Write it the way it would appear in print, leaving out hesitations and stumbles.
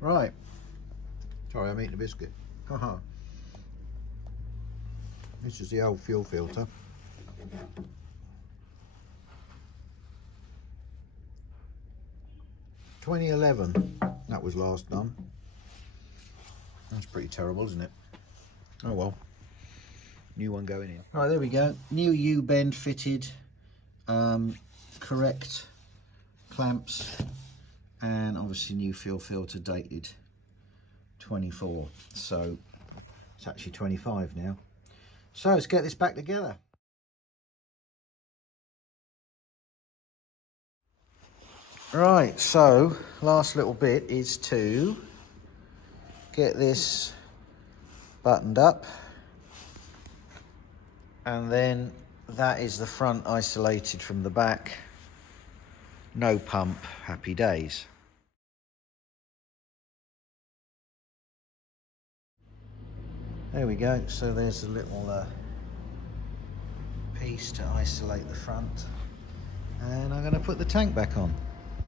Right. Sorry, I'm eating a biscuit. This is the old fuel filter. (2011) that was last done. That's pretty terrible, isn't it? Oh well. New one going in. Right, there we go. New U-bend fitted. Correct clamps, and obviously new fuel filter dated 24, so it's actually 25 now. So let's get this back together. Right, so last little bit is to get this buttoned up, and then that is the front isolated from the back. No pump, happy days. There we go, so there's a little piece to isolate the front, and I'm going to put the tank back on.